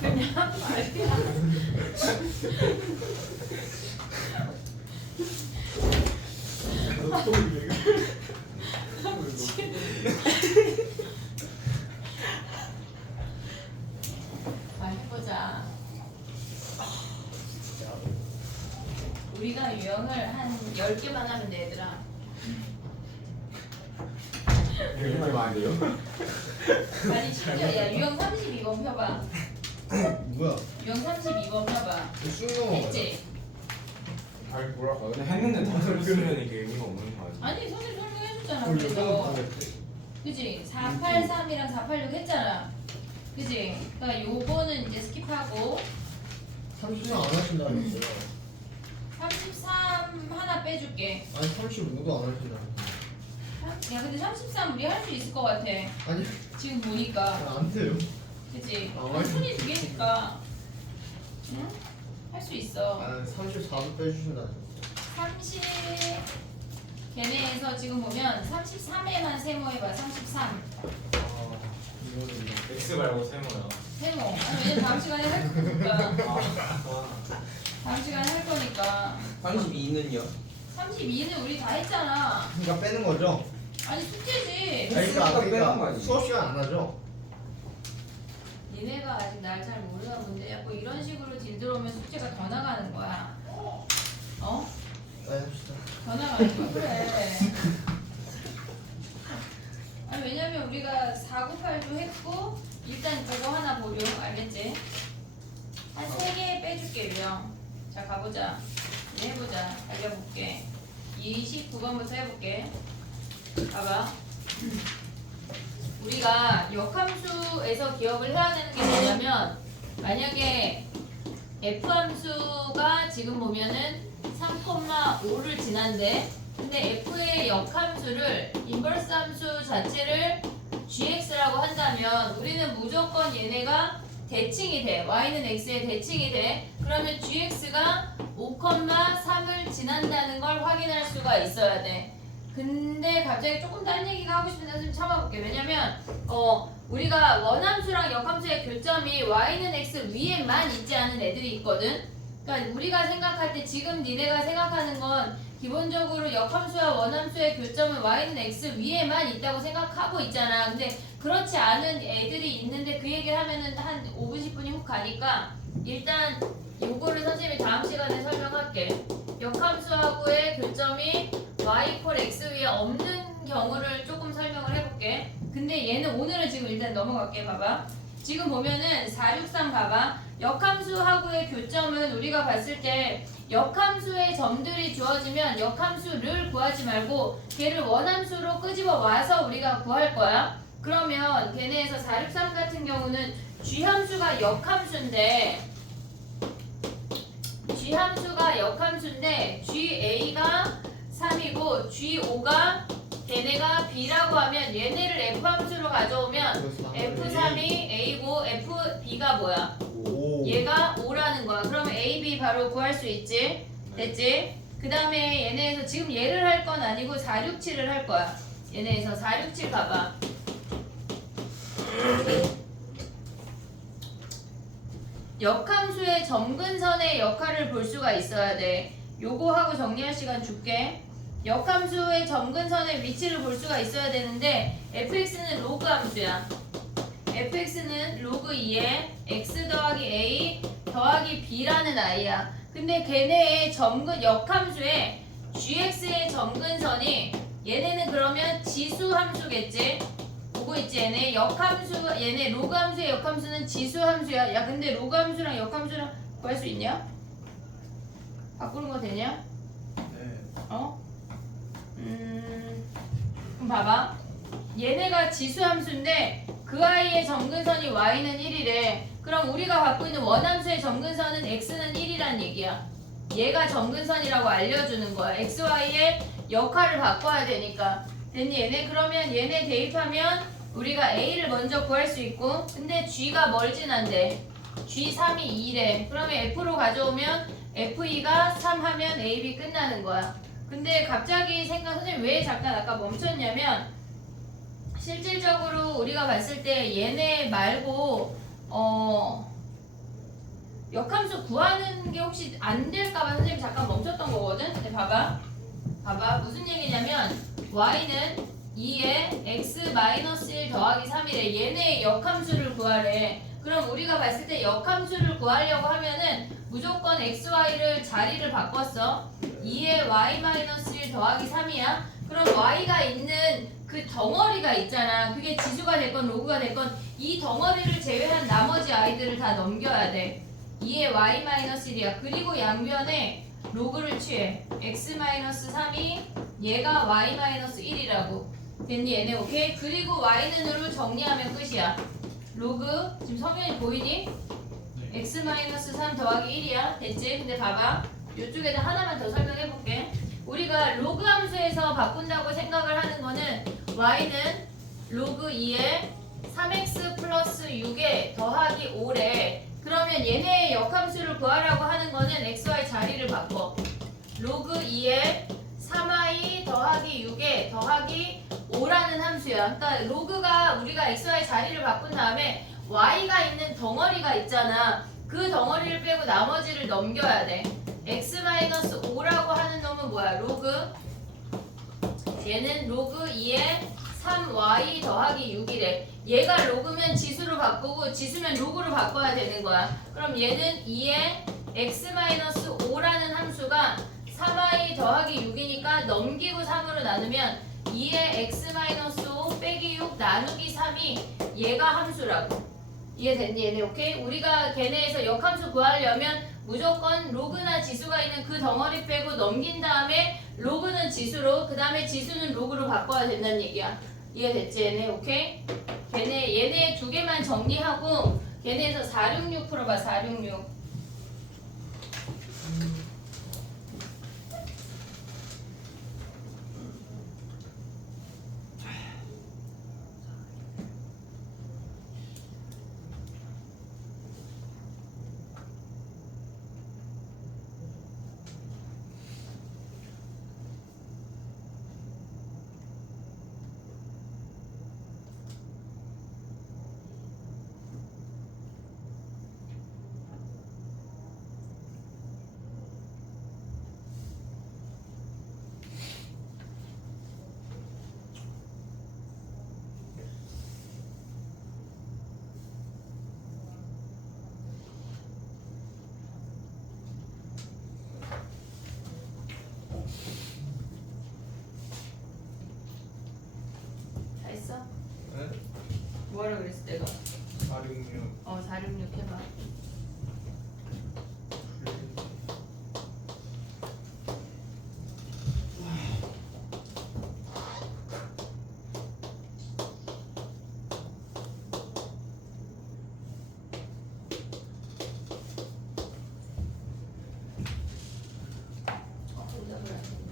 그냥 말이야. 해보자. 우리가 유형을 한 10개만 하면 돼, 얘들아. 되게 많이 돼요? 아니, 심지어, 야, 유형 32번 펴봐. 뭐야? 유형 32번 펴봐. 쑥 했지? 잘 뭐랄까 근데 했는데 다들 쓰면 이게 의미가 없는 거 아니야? 아니, 선생님 설명해줬잖아, 그래서. 그지? 483이랑 486 했잖아. 그지? 그러니까 요거는 이제 스킵하고 30년 안 하신다면서요? 33 하나 빼줄게. 아니 35도 안 하신다면서. 야, 근데 33 우리 할 수 있을 것 같아. 아니 지금 보니까. 안 돼요. 그치? 아, 한 손이 두 개니까. 응? 할 수 있어. 아 34도 빼주신다. 30 걔네에서 지금 보면 33에만 세모해봐. 33 X 말고 세모야. 세모. 아니, 왜냐면 다음 시간에 할 거니까. 다음 시간에 할 거니까. 32는요? 32는 우리 다 했잖아. 그러니까 빼는 거죠? 아니 숙제지. 빼는 거 아니에요? 수업 시간 안 하죠? 니네가 아직 날 잘 모르나 본데 자꾸 이런 식으로 딜 들어오면 숙제가 더 나가는 거야. 어? 네 합시다. 더 나가는 거야. 그래. 아니 왜냐면 우리가 498도 했고 일단 그거 하나 보려. 알겠지? 한 3개 빼줄게 유형. 자 가보자. 이제 해보자. 알려볼게. 29번부터 해볼게. 봐봐. 우리가 역함수에서 기억을 해야 되는 게 뭐냐면 만약에 f함수가 지금 보면은 3,5를 지난데 근데 f의 역함수를 인버스 함수 자체를 gx라고 한다면 우리는 무조건 얘네가 대칭이 돼. y는 x의 대칭이 돼. 그러면 gx가 5,3을 지난다는 걸 확인할 수가 있어야 돼. 근데 갑자기 조금 딴 얘기가 하고 싶은데 좀 참아볼게. 왜냐면 우리가 원함수랑 역함수의 교점이 y는 x 위에만 있지 않은 애들이 있거든. 그러니까 우리가 생각할 때 지금 니네가 생각하는 건 기본적으로 역함수와 원함수의 교점은 y는 x 위에만 있다고 생각하고 있잖아. 근데 그렇지 않은 애들이 있는데 그 얘기를 하면은 한 5분 10분이 훅 가니까 일단 요거를 선생님이 다음 시간에 설명할게. 역함수하고의 교점이 y = x 위에 없는 경우를 조금 설명을 해볼게. 근데 얘는 오늘은 지금 일단 넘어갈게. 봐봐. 지금 보면은 463 봐봐. 역함수하고의 교점은 우리가 봤을 때 역함수의 점들이 주어지면 역함수를 구하지 말고 걔를 원함수로 끄집어 와서 우리가 구할 거야. 그러면 걔네에서 463 같은 경우는 g함수가 역함수인데 g함수가 역함수인데 ga가 3이고 g5가 걔네가 b라고 하면 얘네를 f함수로 가져오면 f3이 a고 fb가 뭐야? 오. 얘가 5라는 거야. 그러면 a, b 바로 구할 수 있지? 됐지? 그 다음에 얘네에서 지금 얘를 할 건 아니고 467을 할 거야. 얘네에서 467 봐봐. 역함수의 점근선의 역할을 볼 수가 있어야 돼. 요거 하고 정리할 시간 줄게. 역함수의 점근선의 위치를 볼 수가 있어야 되는데 fx는 로그 함수야. fx는 로그 2에 x 더하기 a 더하기 b라는 i야. 근데 걔네의 역함수에 gx의 점근선이 얘네는 그러면 지수 함수겠지? 보고 있지? 얘네 역함수, 얘네 로그 함수의 역함수는 지수 함수야. 야 근데 로그 함수랑 역함수랑 구할 수 있냐? 바꾸는 거 되냐? 네. 어? 그럼 봐봐. 얘네가 지수 함수인데 그 아이의 점근선이 y는 1이래. 그럼 우리가 갖고 있는 원함수의 점근선은 x는 1이란 얘기야. 얘가 점근선이라고 알려주는 거야. x, y의 역할을 바꿔야 되니까. 됐니? 얘네 그러면 얘네 대입하면 우리가 a를 먼저 구할 수 있고 근데 g가 뭘 지난대? g3이 2래. 그러면 f로 가져오면 f2가 3 하면 a, b 끝나는 거야. 근데 갑자기 선생님 왜 잠깐 아까 멈췄냐면 실질적으로 우리가 봤을 때 얘네 말고 역함수 구하는 게 혹시 안 될까봐 선생님이 잠깐 멈췄던 거거든. 근데 봐봐 무슨 얘기냐면 y는 2에 x-1 더하기 3이래. 얘네 역함수를 구하래. 그럼 우리가 봤을 때 역함수를 구하려고 하면은 무조건 xy를 자리를 바꿨어. 2에 y-1 더하기 3이야. 그럼 y가 있는 그 덩어리가 있잖아. 그게 지수가 됐건 로그가 됐건 이 덩어리를 제외한 나머지 아이들을 다 넘겨야 돼. 2에 y-1이야. 그리고 양변에 로그를 취해. x-3이 얘가 y-1이라고. 됐니 얘네? 오케이? 그리고 y는으로 정리하면 끝이야. 로그 지금 성면이 보이니? x-3 더하기 1이야. 됐지? 근데 봐봐. 이쪽에다 하나만 더 설명해볼게. 우리가 로그 함수에서 바꾼다고 생각을 하는 거는 y는 로그 2에 3x 플러스 6에 더하기 5래. 그러면 얘네의 역함수를 구하라고 하는 거는 xy 자리를 바꿔. 로그 2에 3y 더하기 6에 더하기 5라는 함수야. 그러니까 로그가 우리가 xy 자리를 바꾼 다음에 y가 있는 덩어리가 있잖아. 그 덩어리를 빼고 나머지를 넘겨야 돼. x-5라고 하는 놈은 뭐야? 로그. 얘는 로그 2에 3y 더하기 6이래. 얘가 로그면 지수로 바꾸고 지수면 로그로 바꿔야 되는 거야. 그럼 얘는 2에 x-5라는 함수가 3y 더하기 6이니까 넘기고 3으로 나누면 2에 x-5 빼기 6 나누기 3이 얘가 함수라고. 이해됐니 얘네? 오케이? 우리가 걔네에서 역함수 구하려면 무조건 로그나 지수가 있는 그 덩어리 빼고 넘긴 다음에 로그는 지수로 그 다음에 지수는 로그로 바꿔야 된다는 얘기야. 이해됐지 얘네? 오케이? 얘네 두 개만 정리하고 걔네에서 466 풀어봐. 466. 뭐라 그랬을 때가? 466 466 해봐. 오답을 안 했네.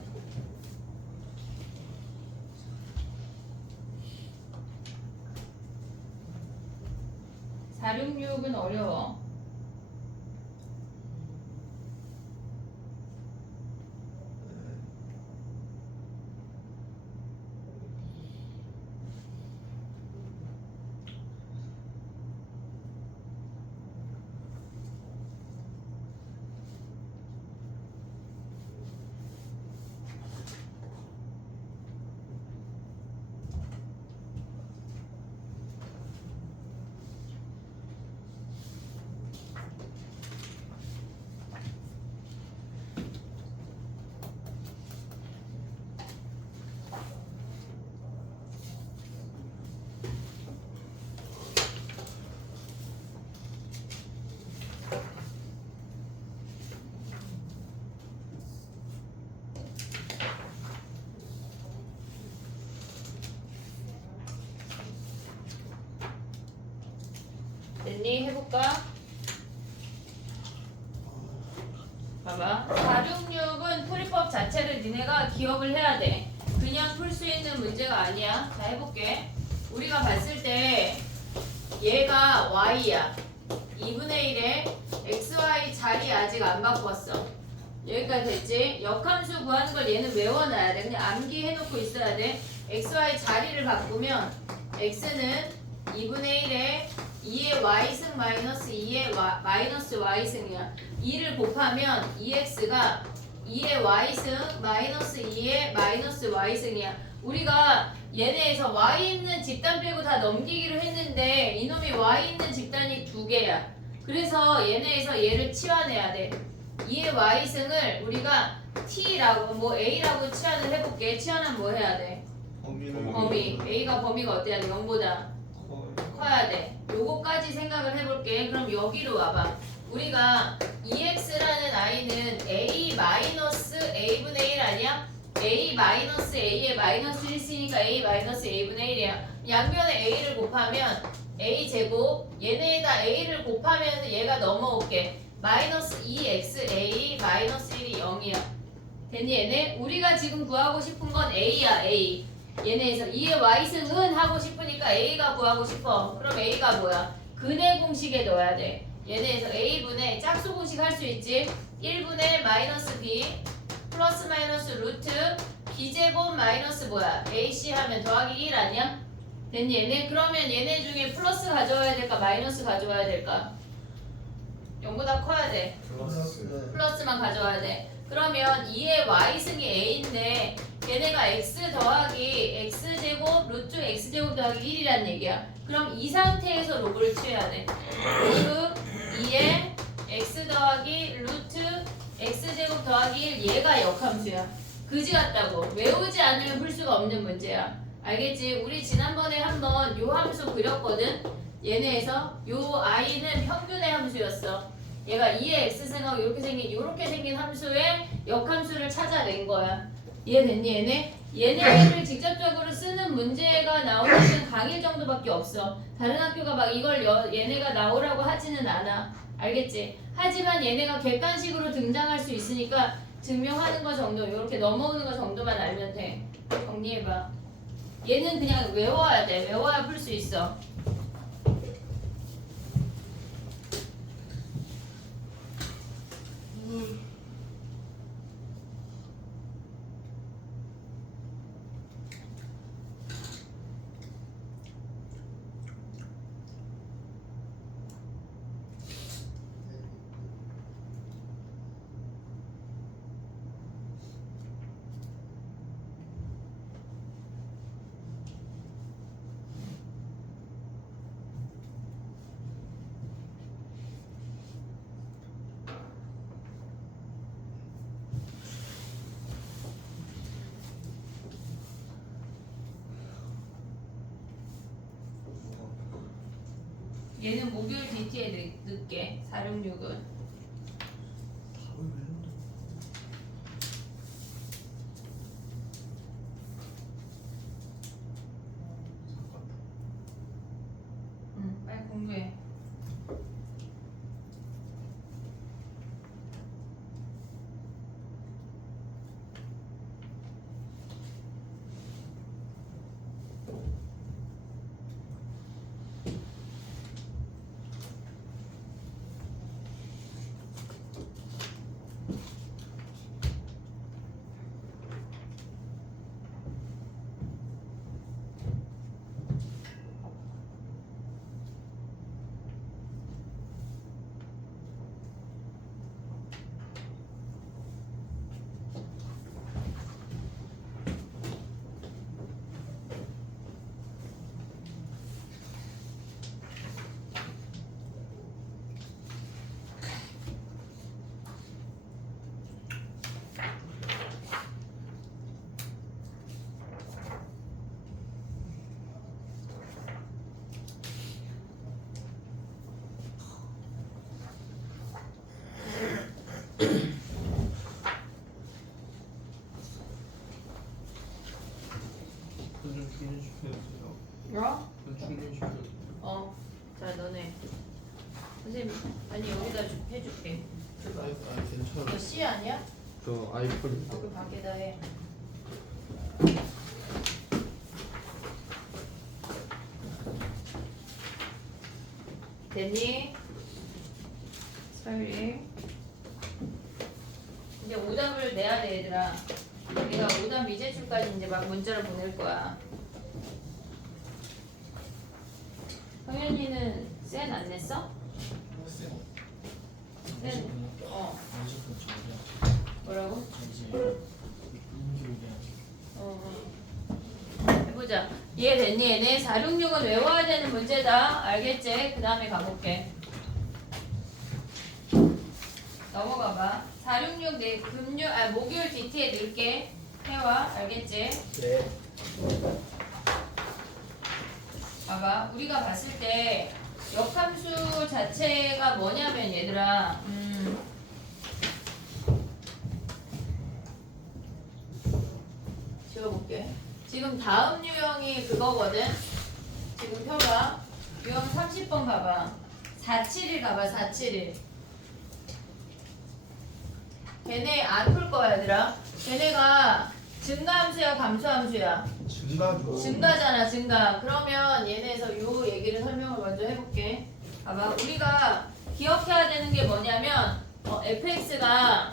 466은 어려워. 됐니? 해볼까? 봐봐. 466은 풀이법 자체를 니네가 기억을 해야 돼. 그냥 풀 수 있는 문제가 아니야. 자, 해볼게. 우리가 봤을 때 얘가 y야. 2분의 1에 xy 자리 아직 안 바꿨어. 여기까지 됐지? 역함수 구하는 걸 얘는 외워놔야 돼. 그냥 암기해놓고 있어야 돼. xy 자리를 바꾸면 x는 2분의 1에 2의 y승 마이너스 2의 마이너스 y승이야. 2를 곱하면 2x가 2의 y승 마이너스 2의 마이너스 y승이야. 우리가 얘네에서 y 있는 집단 빼고 다 넘기기로 했는데 이놈이 y 있는 집단이 두 개야. 그래서 얘네에서 얘를 치환해야 돼. 2의 y승을 우리가 t라고 뭐 a라고 치환을 해볼게. 치환하면 뭐 해야 돼? 범위를 범위. a가 범위가 어때야 돼? 0보다 커야 돼. 요거까지 생각을 해볼게. 그럼 여기로 와봐. 우리가 2x라는 i는 a-a분의 1 아니야? a-a의 마이너스 1쓰니까 a-a분의 1이야. 양면에 a를 곱하면 a제곱 얘네에다 a를 곱하면 얘가 넘어올게. 마이너스 2xa 마이너스 1이 0이야. 됐니 얘네? 우리가 지금 구하고 싶은 건 a야 a. 얘네에서 2의 y승은 하고 싶으니까 a가 구하고 싶어. 그럼 a가 뭐야? 근의 공식에 넣어야 돼. 얘네에서 a분의 짝수 공식 할 수 있지? 1분의 마이너스 b 플러스 마이너스 루트 b제곱 마이너스 뭐야? ac 하면 더하기 1 아니야? 됐니 얘네? 그러면 얘네 중에 플러스 가져와야 될까? 마이너스 가져와야 될까? 0보다 커야 돼. 플러스. 플러스만 가져와야 돼. 그러면 2의 y승이 a인데 얘네가 x 더하기 x제곱 루트 x제곱 더하기 1이란 얘기야. 그럼 이 상태에서 로그를 취해야 돼. 로그 2의 x 더하기 루트 x제곱 더하기 1 얘가 역함수야. 그지 같다고. 외우지 않으면 풀 수가 없는 문제야. 알겠지? 우리 지난번에 한번 요 함수 그렸거든. 얘네에서 요 i는 평균의 함수였어. 얘가 2의 x승하고 이렇게 생긴 함수의 역함수를 찾아낸 거야. 이해됐니 얘네? 얘네를 직접적으로 쓰는 문제가 나오는 강의 정도밖에 없어. 다른 학교가 막 이걸 얘네가 나오라고 하지는 않아. 알겠지? 하지만 얘네가 객관식으로 등장할 수 있으니까 증명하는 거 정도, 이렇게 넘어오는 거 정도만 알면 돼. 정리해봐. 얘는 그냥 외워야 돼. 외워야 풀 수 있어. 얘는 목요일 DT에 늦게 466은 빨리 공부해. 어? 자 너네 선생님 아니 여기다 해줄게. 줘봐. 괜찮아. 너 C 아니야? 저 아이폰. 여기 밖에다 해. 됐니? 설리. 이제 오답을 내야 돼 얘들아. 내가 오답 미제출까지 이제 막 문자를 보낼 거야. 센 안 냈어? 센. 뭐라고? 해보자. 이해됐니? 얘네 466은 외워야 되는 문제다. 알겠지? 그 다음에 가볼게. 넘어가봐. 466 내 목요일 DT에 넣을게. 해와. 알겠지? 네. 봐봐. 우리가 봤을 때 역함수 자체가 뭐냐면 얘들아. 지워볼게. 지금 다음 유형이 그거거든. 지금 펴봐. 유형 30번 봐봐. 471 가봐. 471. 걔네 안 풀 거야 얘들아. 걔네가 증가함수야 감소함수야? 증가죠. 증가잖아 증가. 그러면 얘네에서 요 얘기를 설명을 먼저 해볼게. 봐봐. 우리가 기억해야 되는 게 뭐냐면 fx가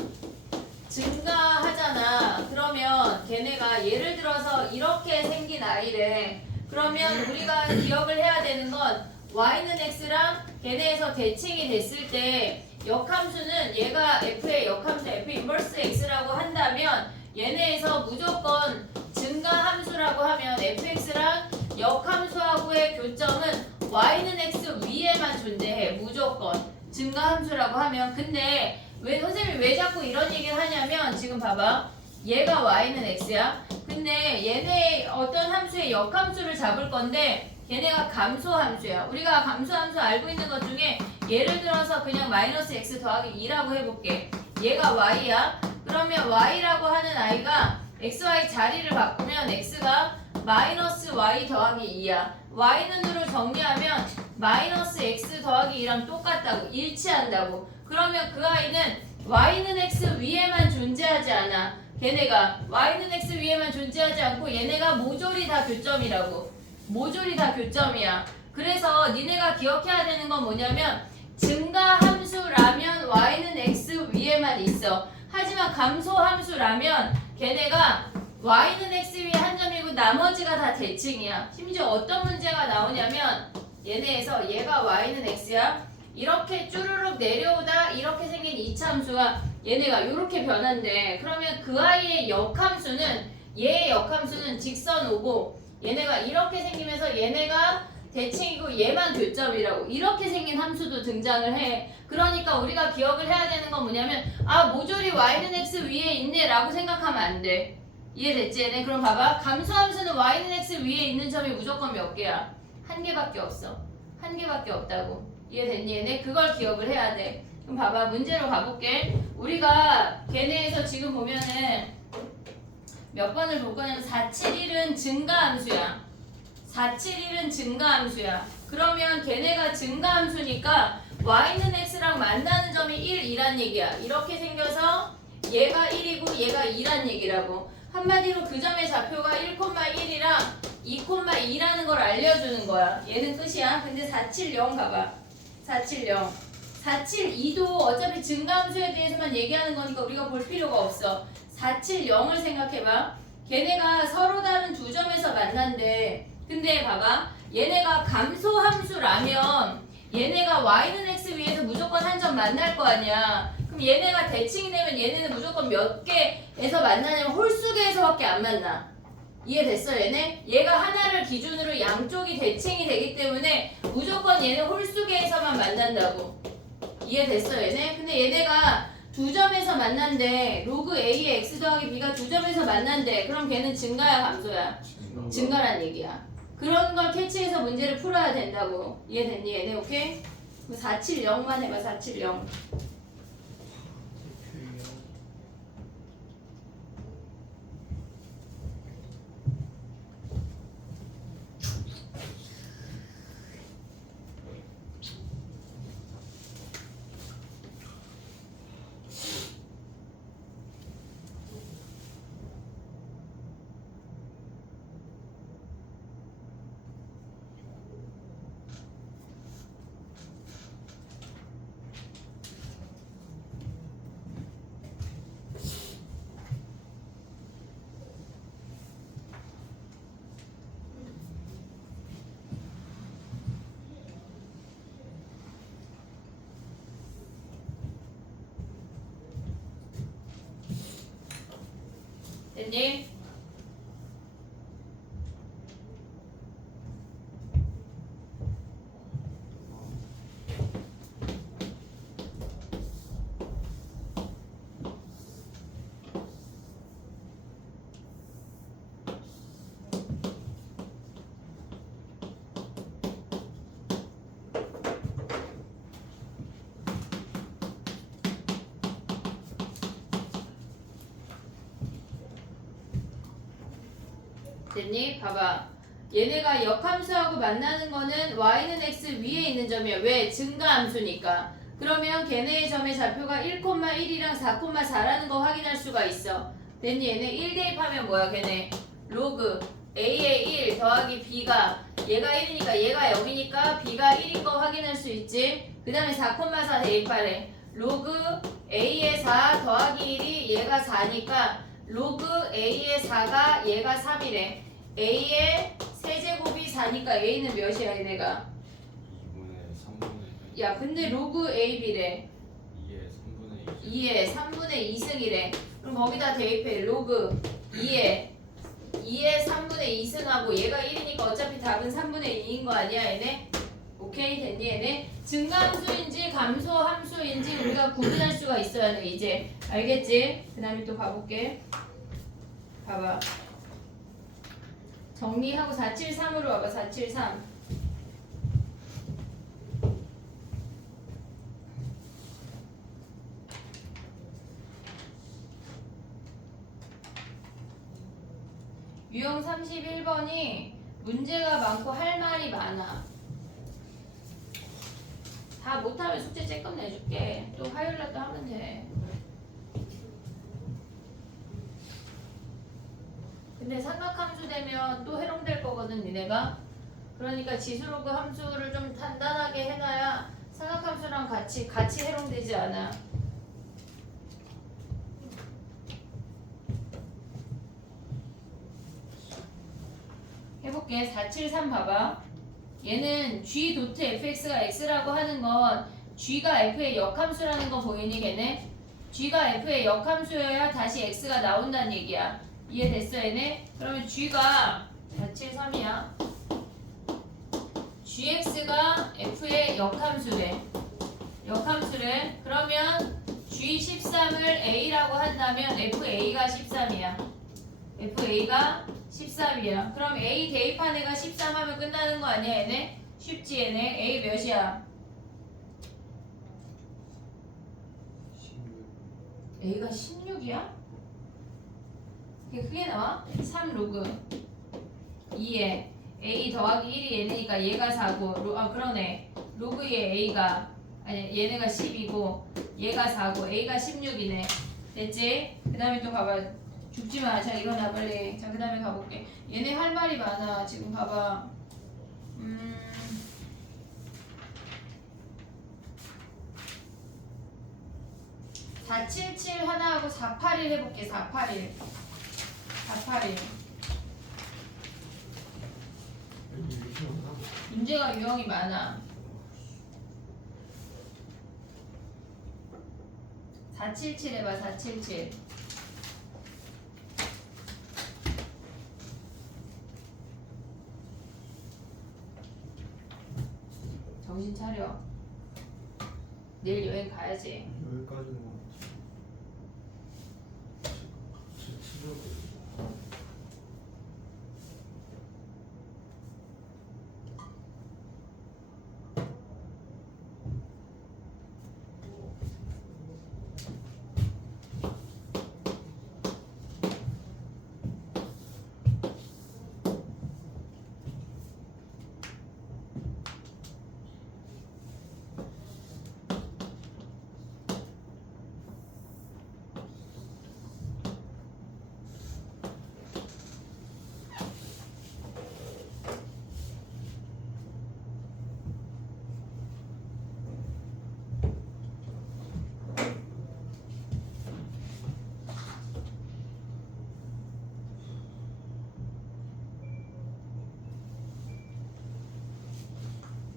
증가하잖아. 그러면 걔네가 예를 들어서 이렇게 생긴 아이래. 그러면 우리가 기억을 해야 되는 건 y는 x랑 걔네에서 대칭이 됐을 때 역함수는 얘가 f의 역함수 f 인버스 x라고 한다면 얘네에서 무조건 증가함수라고 하면 fx랑 역함수하고의 교점은 y는 x 위에만 존재해. 무조건 증가함수라고 하면. 근데 왜 선생님이 왜 자꾸 이런 얘기를 하냐면 지금 봐봐. 얘가 y는 x야. 근데 얘네 어떤 함수의 역함수를 잡을 건데 얘네가 감소함수야. 우리가 감소함수 알고 있는 것 중에 예를 들어서 그냥 마이너스 x 더하기 2라고 해볼게. 얘가 y야. 그러면 y라고 하는 아이가 xy 자리를 바꾸면 x가 마이너스 y 더하기 2야. y는으로 정리하면 마이너스 x 더하기 2랑 똑같다고. 일치한다고. 그러면 그 아이는 y는 x 위에만 존재하지 않아. 걔네가 y는 x 위에만 존재하지 않고 얘네가 모조리 다 교점이라고. 모조리 다 교점이야. 그래서 니네가 기억해야 되는 건 뭐냐면 증가함수라면 y는 x 위에만 있어. 하지만 감소함수라면 걔네가 y는 x 위에 한 점이고 나머지가 다 대칭이야. 심지어 어떤 문제가 나오냐면 얘네에서 얘가 y는 x야. 이렇게 쭈르륵 내려오다 이렇게 생긴 이차함수가 얘네가 이렇게 변한대. 그러면 그 아이의 역함수는 얘의 역함수는 직선 오고 얘네가 이렇게 생기면서 얘네가 대칭이고 얘만 교점이라고. 이렇게 생긴 함수도 등장을 해. 그러니까 우리가 기억을 해야 되는 건 뭐냐면 모조리 y는 x 위에 있네 라고 생각하면 안 돼. 이해됐지 얘네? 그럼 봐봐. 감소함수는 y는 x 위에 있는 점이 무조건 몇 개야? 한 개밖에 없어. 한 개밖에 없다고. 이해됐니 얘네? 그걸 기억을 해야 돼. 그럼 봐봐. 문제로 가볼게. 우리가 걔네에서 지금 보면은 몇 번을 볼 거냐면 471은 증가함수야. 471은 증가함수야. 그러면 걔네가 증가함수니까 y는 x랑 만나는 점이 1, 2란 얘기야. 이렇게 생겨서 얘가 1이고 얘가 2란 얘기라고. 한마디로 그 점의 좌표가 1,1이랑 2,2라는 걸 알려주는 거야. 얘는 끝이야. 근데 470 가봐. 470. 472도 어차피 증가함수에 대해서만 얘기하는 거니까 우리가 볼 필요가 없어. 470을 생각해봐. 걔네가 서로 다른 두 점에서 만난대. 근데 봐봐. 얘네가 감소함수라면 얘네가 y는 x 위에서 무조건 한 점 만날 거 아니야. 그럼 얘네가 대칭이 되면 얘네는 무조건 몇 개에서 만나냐면 홀수 개에서밖에 안 만나. 이해됐어 얘네? 얘가 하나를 기준으로 양쪽이 대칭이 되기 때문에 무조건 얘는 홀수 개에서만 만난다고. 이해됐어 얘네? 근데 얘네가 두 점에서 만난대. 로그 a의 x 더하기 b가 두 점에서 만난대. 그럼 걔는 증가야 감소야? 증가란 얘기야. 그런 걸 캐치해서 문제를 풀어야 된다고. 이해됐니 얘네? 오케이? 470만 해봐. 470. 됐니? 됐니? 봐봐. 얘네가 역함수하고 만나는 거는 y는 x 위에 있는 점이야. 왜? 증가함수니까. 그러면 걔네의 점의 좌표가 1,1이랑 4,4라는 거 확인할 수가 있어. 됐니? 얘네 1 대입하면 뭐야? 걔네 로그 a의 1 더하기 b가 얘가 1이니까 얘가 0이니까 b가 1인 거 확인할 수 있지. 그 다음에 4,4 대입하래. 로그 a의 4 더하기 1이 얘가 4니까 로그 a의 4가 얘가 3이래. a의 세제곱이 4니까 a는 몇이야 얘네가? 2분의 3분의 야 근데 로그 ab래. 2의 3분의 2. 2의 3분의 2승이래. 그럼 거기다 대입해. 로그 2의 3분의 2승하고 얘가 1이니까 어차피 답은 3분의 2인 거 아니야 얘네? 오케이 됐니 얘네? 증가함수인지 감소함수인지 우리가 구분할 수가 있어야 돼 이제. 알겠지? 그 다음에 또 가볼게. 봐봐. 정리하고 473으로 와봐. 473. 유형 31번이 문제가 많고 할 말이 많아. 다 못하면 숙제 쬐끔 내줄게. 또 화요일날 또 하면 돼. 근데 삼각함수 되면 또 해롱될 거거든 니네가. 그러니까 지수로그 함수를 좀 단단하게 해놔야 삼각함수랑 같이 해롱되지 않아. 해볼게. 473 봐봐. 얘는 g 도트 fx가 x라고 하는 건 g가 f의 역함수라는 거 보이니 걔네? g가 f의 역함수여야 다시 x가 나온다는 얘기야. 이해됐어 얘네? 그러면 g가 473이야. gx가 f의 역함수래. 역함수래. 그러면 g13을 a라고 한다면 fa가 13이야. fa가 13이야. 그럼 A 대입한 애가 13 하면 끝나는 거 아니야 얘네? 쉽지 얘네? A 몇이야? A가 16이야? 그게 크게 나와? 3 로그 2에 A 더하기 1이 얘네니까 얘가 4고 그러네. 로그에 A가 아니 얘네가 10이고 얘가 4고 A가 16이네. 됐지? 그 다음에 또 봐봐. 죽지마. 자 일어나 빨리. 자 그 다음에 가볼게. 얘네 할 말이 많아. 지금 봐봐. 477 하나하고 481 해볼게. 481 문제가 유형이 많아. 477 해봐. 477 정신 차려. 내일 여행 가야지. 여기까지는 뭐 치료고.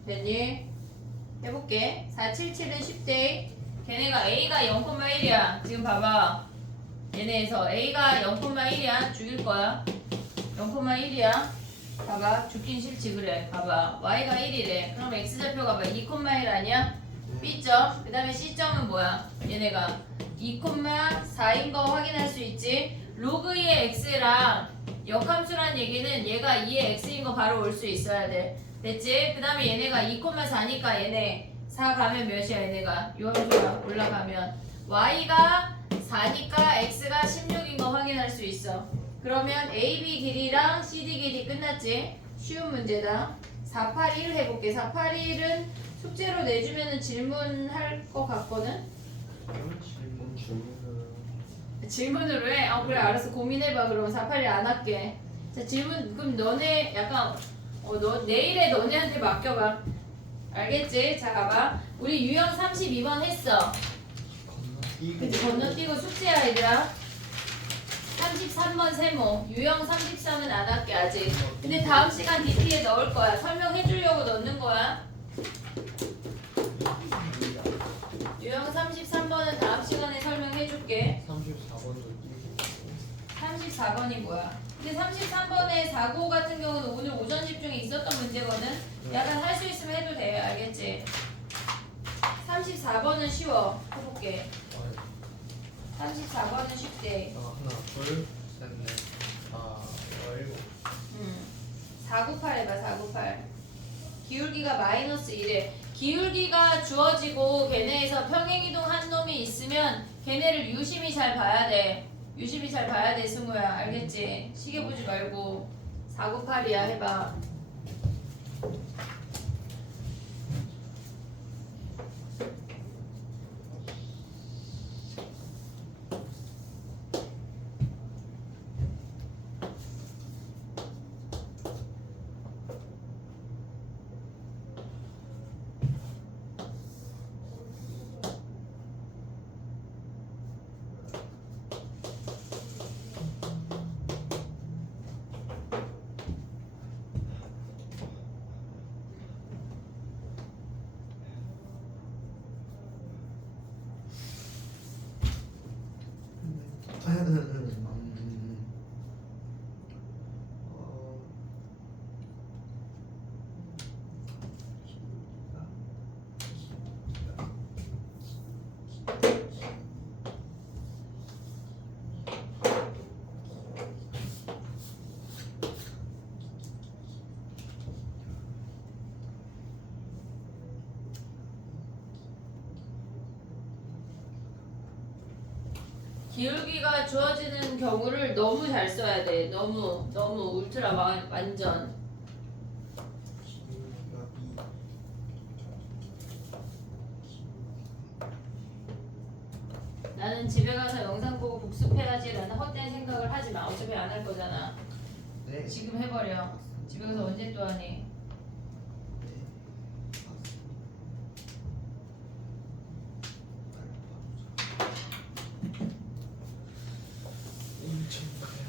됐니? 해볼게. 477은 10대 걔네가 A가 0,1이야. 지금 봐봐. 얘네에서 A가 0,1이야. 죽일 거야. 0,1이야. 봐봐. 죽긴 싫지 그래. 봐봐. Y가 1이래. 그럼 X좌표 가봐. 2,1 아니야? B점. 그 다음에 C점은 뭐야? 얘네가 2,4인 거 확인할 수 있지? 로그 2의 X랑 역함수란 얘기는 얘가 2의 X인 거 바로 올 수 있어야 돼. 됐지? 그 다음에 얘네가 2,4니까 얘네 4 가면 몇이야 얘네가? 요 함수가 올라가면 Y가 4니까 X가 16인 거 확인할 수 있어. 그러면 AB 길이랑 CD 길이 끝났지? 쉬운 문제다. 481 해볼게. 481은 숙제로 내주면은 질문할 것 같거든? 질문으로 해? 그래 알았어. 고민해봐. 그러면 481 안 할게. 자 질문 그럼 너네 약간 너 내일에 너네한테 맡겨봐. 알겠지? 자 가봐. 우리 유형 32번 했어. 그치 건너뛰고 숙제야 얘들아. 33번 세모. 유형 33은 안 할게 아직. 근데 다음 시간 DT에 넣을 거야. 설명해 주려고 넣는 거야. 유형 33번은 다음 시간에 설명해 줄게. 34번도 끼고 34번이 뭐야? 근데 33번의 4고 같은 경우는 오늘 오전 집중에 있었던 문제거든? 약간 할 수 있으면 해도 돼. 알겠지? 34번은 쉬워. 해볼게. 34번은 쉽대. 하나 둘셋넷 다 17. 498 해봐. 498. 기울기가 마이너스 1에 기울기가 주어지고 걔네에서 평행이동 한 놈이 있으면 걔네를 유심히 잘 봐야 돼. 유심히 잘 봐야 돼 승우야. 알겠지? 시계 보지 말고 498이야 해봐. 기울기가 주어지는 경우를 너무 잘 써야 돼. 너무 울트라 완전. 나는 집에 가서 영상 보고 복습해야지라는 헛된 생각을 하지 마. 어차피 안 할 거잖아. 네. 지금 해버려. 집에 가서 언제 또 하니? 엄청 커야지.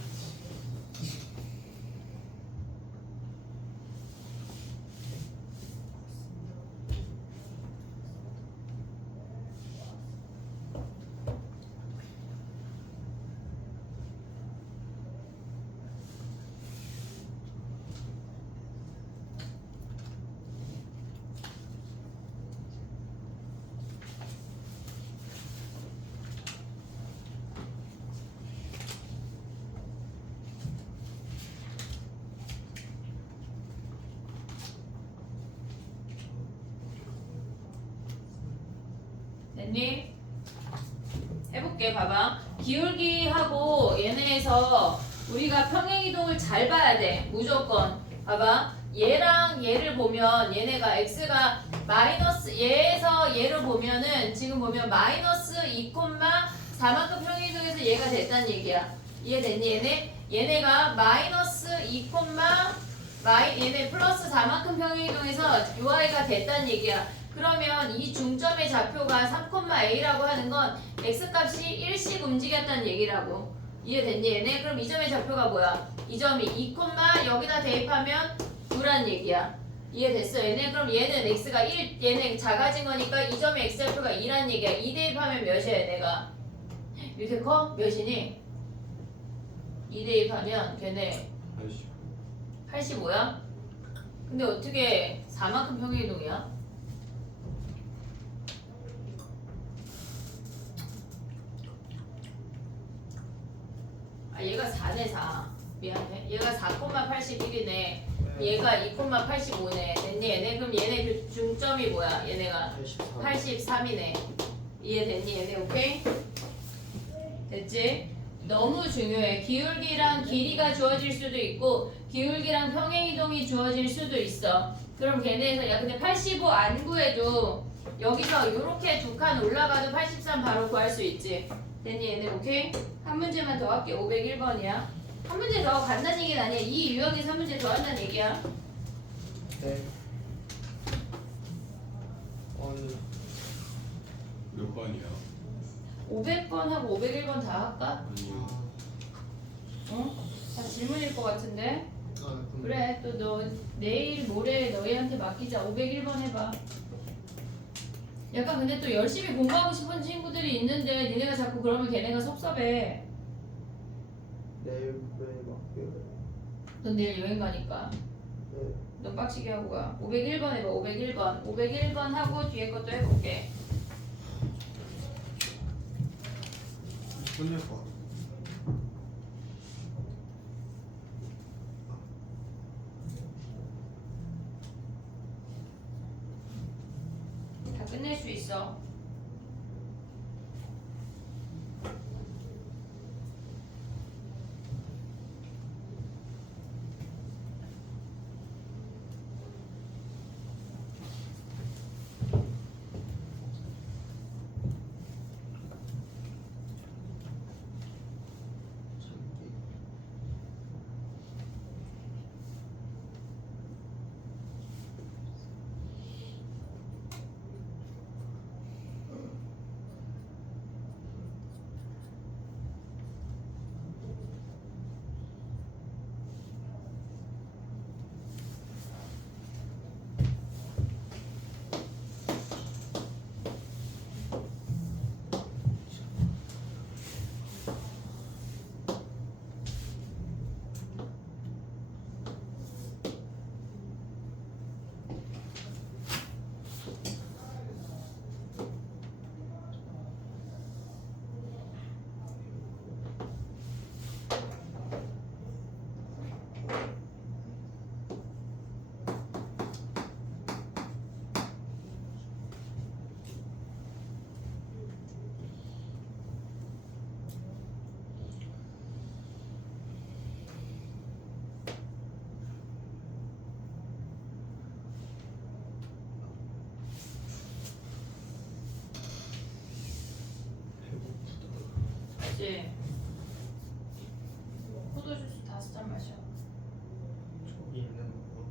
됐니? 해볼게. 봐봐. 기울기하고 얘네에서 우리가 평행이동을 잘 봐야 돼. 무조건. 봐봐. 얘랑 얘를 보면 얘네가 x가 마이너스 얘에서 얘를 보면은 지금 보면 마이너스 2,4만큼 평행이동에서 얘가 됐단 얘기야. 이해됐니? 얘네가 마이너스 2, 얘네 플러스 4만큼 평행이동에서 UI가 됐단 얘기야. 그러면 이 중점의 좌표가 3,a라고 하는 건 x값이 1씩 움직였다는 얘기라고. 이해됐니 얘네? 그럼 이 점의 좌표가 뭐야? 이 점이 2, 여기다 대입하면 9란 얘기야. 이해됐어 얘네? 그럼 얘는 x가 1, 얘는 작아진 거니까 이 점의 x좌표가 2란 얘기야. 2 대입하면 몇이야 얘네가? 이렇게 커? 몇이니? 2 대입하면 걔네 85야? 근데 어떻게 4만큼 평행이동이야? 아 얘가 4네 4 미안해 얘가 4,81이네 얘가 2,85네 됐니 얘네? 그럼 얘네 중점이 뭐야 얘네가 83이네 이해됐니 얘네 오케이? 됐지? 너무 중요해 기울기랑 길이가 주어질 수도 있고 기울기랑 평행이동이 주어질 수도 있어 그럼 걔네에서 야 근데 85 안 구해도 여기서 이렇게 두 칸 올라가도 83 바로 구할 수 있지 됐니 얘네 오케이? 한 문제만 더 할게 501번이야 한 문제 더 간다는 얘기는 아니야 이 유형에서 한 문제 더 한다는 얘기야 네. 몇 번이야? 500번하고 501번 다 할까? 아니요. 어? 다 질문일 것 같은데 아, 그래 또 너 내일 모레 너희한테 맡기자 501번 해봐 약간 근데 또 열심히 공부하고 싶은 친구들이 있는데 니네가 자꾸 그러면 걔네가 섭섭해 내일 맡겨요. 넌 내일 여행 가니까 네. 너 빡시게 하고 가 501번 해봐 501번 501번 하고 뒤에 것도 해볼게 끝낼 것 같아. 다 끝낼 수 있어 알지? 포도주스 5잔 마셔 저기 있는 거.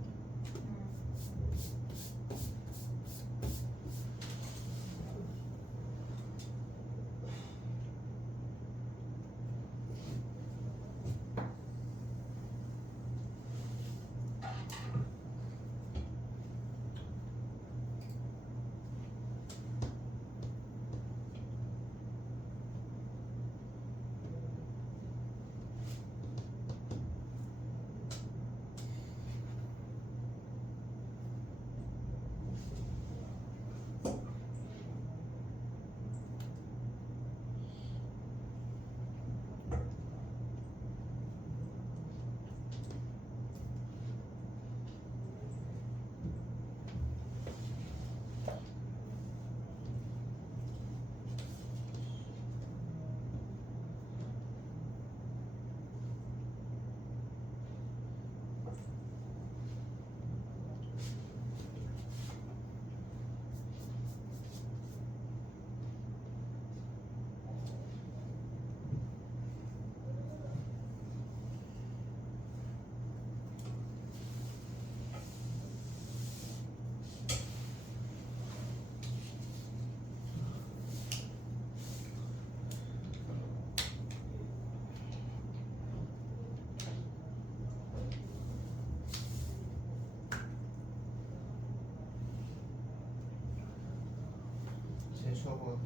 제 수업은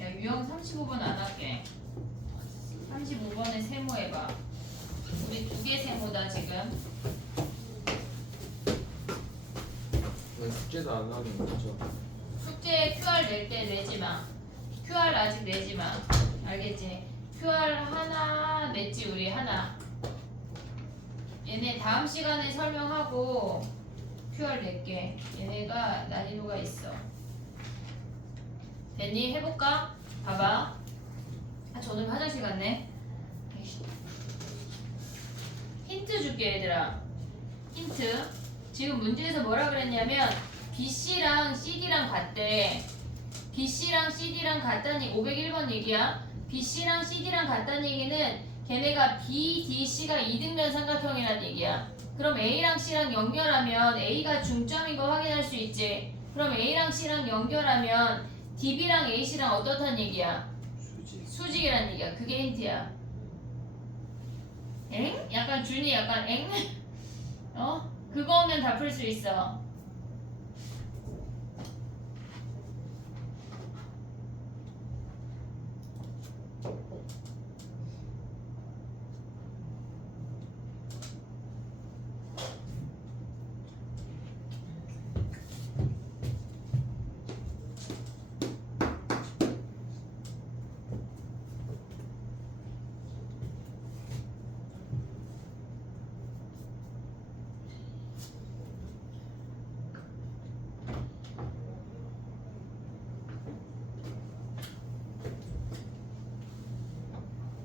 야, 유형 35번 안 할게. 35번에 세모 해봐. 우리 2개 세모다 지금. 왜 숙제도 안 하는 거죠? 숙제 QR 낼 때 내지 마. QR 아직 내지 마. 알겠지? QR 하나 냈지 우리 하나. 얘네 다음 시간에 설명하고 QR 낼게. 얘네가 난이도가 있어. 됐니? 해볼까? 봐봐. 아, 저는 화장실 갔네. 에이씨. 힌트 줄게 얘들아. 힌트. 지금 문제에서 뭐라 그랬냐면 BC랑 CD랑 같대. BC랑 CD랑 같다니 501번 얘기야. BC랑 CD랑 같다는 얘기는 걔네가 BDC가 이등변 삼각형이라는 얘기야. 그럼 A랑 C랑 연결하면 A가 중점인 거 확인할 수 있지. 그럼 A랑 C랑 연결하면 DB랑 AC랑 어떻다는 얘기야? 수지. 수직이라는 얘기야. 그게 힌트야. 엥? 약간 준이 약간 엥? 어? 그거 오면 다 풀 수 있어.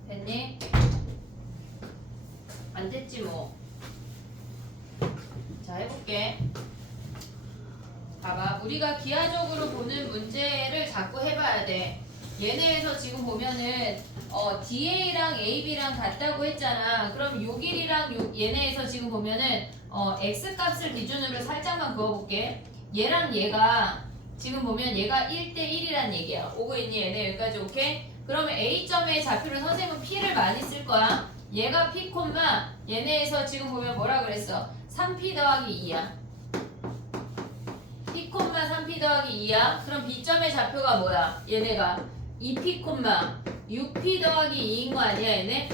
됐니? 안 됐지 뭐. 자, 해볼게. 봐봐. 우리가 기하적으로 보는 문제를 자꾸 해봐야 돼. 얘네에서 지금 보면은 DA랑 AB랑 같다고 했잖아. 그럼 요 길이랑 얘네에서 지금 보면은 X 값을 기준으로 살짝만 그어볼게. 얘랑 얘가 지금 보면 얘가 1대1이란 얘기야. 오고 있니 얘네 여기까지 오케이? 그러면 A점의 좌표를 선생님은 P를 많이 쓸 거야. 얘가 P, 얘네에서 지금 보면 뭐라 그랬어? 3P 더하기 2야. P, 3P 더하기 2야. 그럼 B점의 좌표가 뭐야? 얘네가 2P, 6P 더하기 2인 거 아니야 얘네?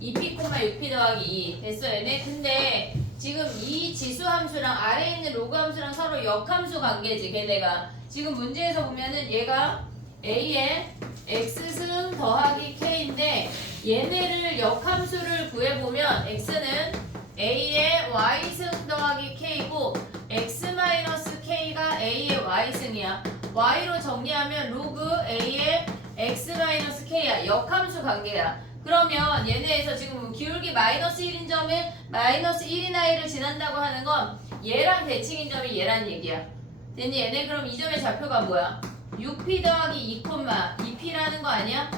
2P, 6P 더하기 2 됐어 얘네? 근데 지금 이 지수함수랑 아래에 있는 로그 함수랑 서로 역함수 관계지 걔네가. 지금 문제에서 보면은 얘가 A에 X승 더하기 K인데 얘네를 역함수를 구해보면 X는 A의 Y승 더하기 K고 X-K가 A의 Y승이야. Y로 정리하면 로그 A의 X-K야. 역함수 관계야. 그러면 얘네에서 지금 기울기 마이너스 1인 점을 마이너스 1인 I를 지난다고 하는 건 얘랑 대칭인 점이 얘란 얘기야. 됐니? 얘네 그럼 이 점의 좌표가 뭐야? 6P 더하기 2, 2P라는 거 아니야?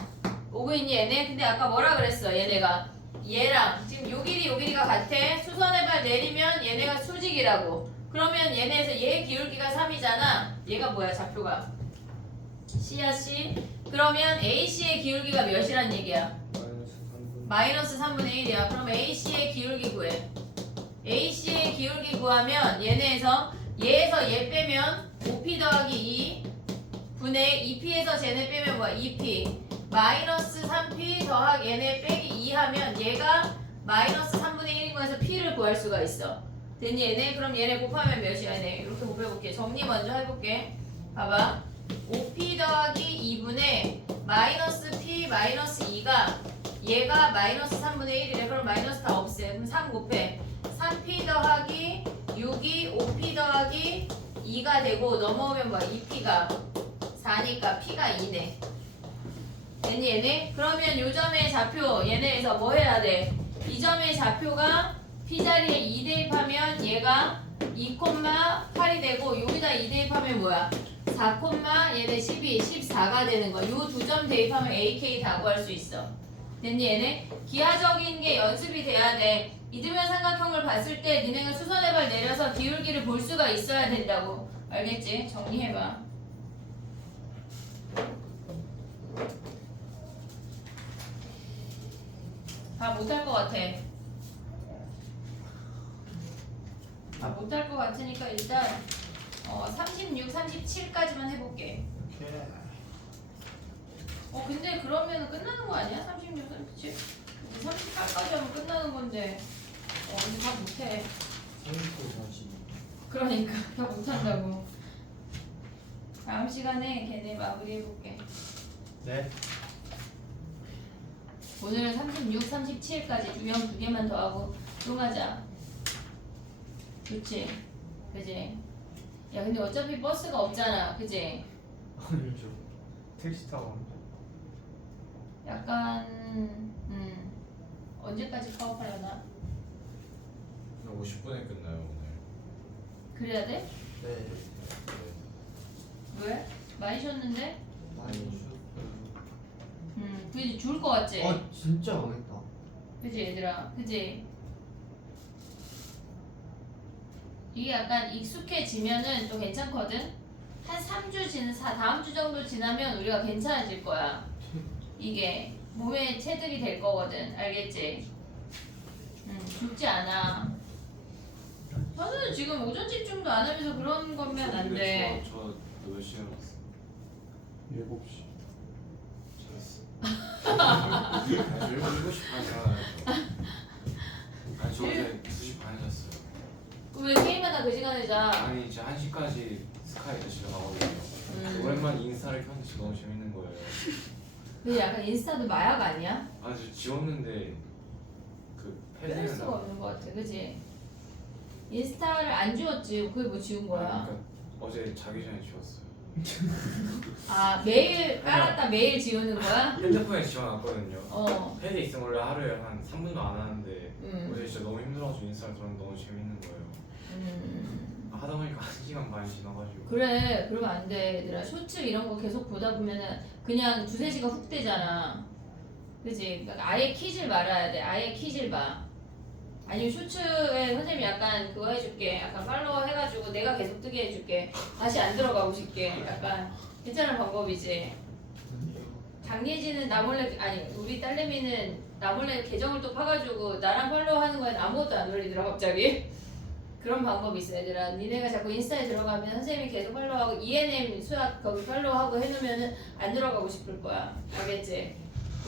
오고 있니 얘네? 근데 아까 뭐라 그랬어 얘네가? 얘랑 지금 요 길이가 같아. 수선의 발 내리면 얘네가 수직이라고. 그러면 얘네에서 얘 기울기가 3이잖아. 얘가 뭐야 좌표가? C야 C. 그러면 AC의 기울기가 몇이란 얘기야? 마이너스 3분의 1이야. 그럼 AC의 기울기 구해. AC의 기울기 구하면 얘네에서 얘에서 얘 빼면 5P 더하기 2 분의 2P에서 쟤네 빼면 뭐야? 2P 마이너스 3P 더하기 얘네 빼기 2 하면 얘가 마이너스 3분의 1인 거에서 P를 구할 수가 있어. 됐니 얘네? 그럼 얘네 곱하면 몇이야 얘네? 이렇게 곱해볼게. 정리 먼저 해볼게. 봐봐. 5P 더하기 2분의 마이너스 P 마이너스 2가 얘가 마이너스 3분의 1이래. 그럼 마이너스 다 없애. 그럼 3 곱해. 3P 더하기 6이 5P 더하기 2가 되고 넘어오면 뭐야? 2P가 4니까 P가 2네. 됐니 얘네? 그러면 요 점의 좌표 얘네에서 뭐 해야 돼? 이 점의 좌표가 P자리에 2 대입하면 얘가 2,8이 되고 여기다 2 대입하면 뭐야? 4, 얘네 12, 14가 되는 거야. 요 두 점 대입하면 AK 다 구할 수 있어. 됐니 얘네? 기하적인 게 연습이 돼야 돼. 이등변 삼각형을 봤을 때 니네가 수선의 발 내려서 기울기를 볼 수가 있어야 된다고. 알겠지? 정리해봐. 다 못할 것 같아. 다 못할 것 같으니까 일단 36, 37까지만 해볼게. 오케이. 근데 그러면 끝나는 거 아니야? 36, 37? 38까지 하면 끝나는 건데 근데 다 못해. 39, 40. 그러니까 다 못한다고. 다음 시간에 걔네 마무리해볼게. 네. 오늘은 36, 37까지 유형 2개만 더 하고 또 가자. 좋지? 그지? 야 근데 어차피 버스가 없잖아. 그지? 아니죠. 택시 타고 갑니다. 약간 언제까지 파업하려나? 50분에 끝나요 오늘. 그래야 돼? 네. 왜? 많이 쉬었는데? 많이 쉬었어요. 그지? 죽을 것 같지? 진짜 망했다. 그지 얘들아? 그지? 이게 약간 익숙해지면은 또 괜찮거든? 한 3주 다음 주 정도 지나면 우리가 괜찮아질 거야. 이게 몸에 체득이 될 거거든. 알겠지? 죽지 않아. 저는 지금 오전 집중도 안 하면서 그런 거면 안 돼. 저몇 시에 왔어? 7시. 잤어. 7시 반에 일어나요. 아니 저 어제 2시 반에 잤어요. 왜 게임하다 그 시간에 자? 아니 이제 1시까지 스카이에서 집에 가거든요. 오랜만에 인스타를 켰는데 진짜 너무 재밌는 거예요. 근데 약간 인스타도 마약 아니야? 아 저 지웠는데 그 뺄 패드는 수가 없는 것 같아. 그지? 인스타를 안 지웠지. 그게 뭐 지운 거야? 그러니까 어제 자기 전에 지웠어요. 아 매일 깔았다 매일 지우는 거야? 핸드폰에 지워놨거든요. 어. 패드에 있으면 원래 하루에 한 3분도 안 하는데 음. 어제 진짜 너무 힘들어가지고 인스타를 들었는데 너무 재밌는 거예요. 하다 보니까 1시간 반이 지나가지고 그래 그러면 안 돼 얘들아. 쇼츠 이런 거 계속 보다 보면은 그냥 2-3시간 훅 되잖아. 그지? 그러니까 아예 키질 말아야 돼. 아예 키질 마. 아니면 쇼츠에 선생님이 약간 그거 해줄게. 약간 팔로워 해가지고 내가 계속 뜨게 해줄게. 다시 안 들어가고 싶게. 약간 괜찮은 방법이지. 장예진은 나 몰래 아니 우리 딸내미는 나 몰래 계정을 또 파가지고 나랑 팔로우 하는 거엔 아무것도 안 올리더라 갑자기. 그런 방법이 있어 얘들아. 니네가 자꾸 인스타에 들어가면 선생님이 계속 팔로우하고 ENM 수학 거기 팔로우하고 해놓으면은 안 들어가고 싶을 거야. 알겠지?